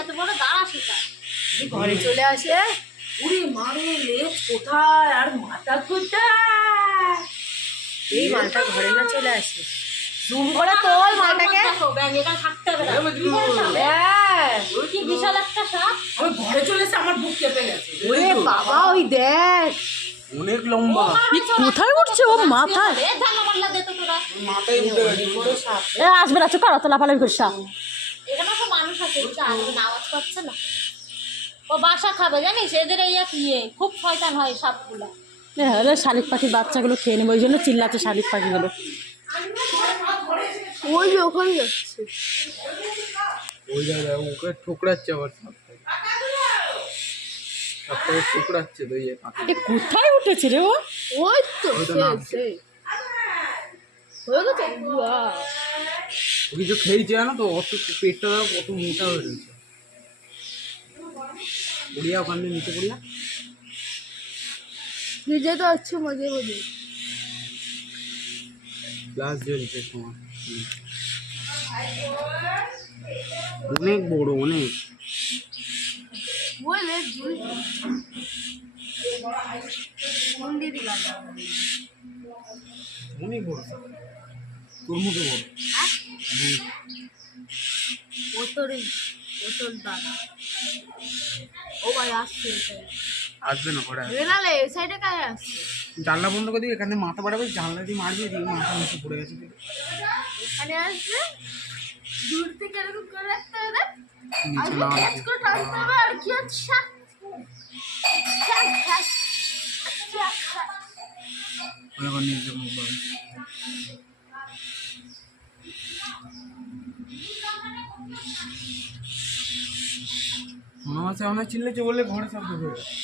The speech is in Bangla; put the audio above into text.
এত বড় দাঁড়া সেটা ঘরে চলে আসে। উড়ি মারে লেজ কোথায় আর মাথা কোথায়? এই মালটা ঘরে না চলে আসে। জুম করে তোল মালটাকে। থাকতে হবে কি ওই বিশাল একটা সাপ। আমি ঘরে চলে এসে আমার বুক কেঁপে গেছে। ওরে বাবা ওই দেখ অনেক লম্বা। কোথায় উঠছে ও মাথায়? মাথায় উঠে গেছে। এ আসবে না চুপ কর, তো লাফালাফি করিস না। এখানে তো মানুষ আছে আওয়াজ পাচ্ছে না। ও বাসা খাবে জানিস, এদের এই এক খুব শয়তান হয় সাপগুলো। হলে শালিক পাখির বাচ্চাগুলো খেয়ে নেবে, ওই জন্য চিল্লাচ্ছে শালিক পাখিগুলো। ওই ওখানে যাচ্ছে। ওই জায়গায় ওকে ঠোকরাচ্ছে আবার সবটাকে ঠোকরাচ্ছে তো ইয়ে পাখি। এ কোথায় উঠেছে রে ও? ওই তো ওই তো নাম। সেই হয়ে গেছে। ও কিছু খেয়েছে জানো তো, অত পেটটা দেখো কত মোটা হয়ে রয়েছে। পড়িয়া ওখান থেকে নিচে পড়িয়া নিজে তো আছে মজে মজে। গ্লাস জ্বলছে তোমার। অনেক বড় অনেক। বলে অনেক বড় তোর মতো বড়। ও ভাই আসছে আসবে না ঘরে রেনালে এই সাইডে কায় আসছে। জানলা বন্ধ করে দিবি, এখানে মাথা বাড়াবে, জানলা দিয়ে মারবি, দিয়ে মাথা নিচে পড়ে গেছে। এখানে আসবে দূর থেকে এরকম করে রাখতে হবে, নিচে না ক্যাচ করে টানতে হবে আর কি হচ্ছে এবার নিজে মুখ বাড়ে। মনে হচ্ছে অনেক চিল্লেছে বলে ঘরে সব ঢুকে গেছে।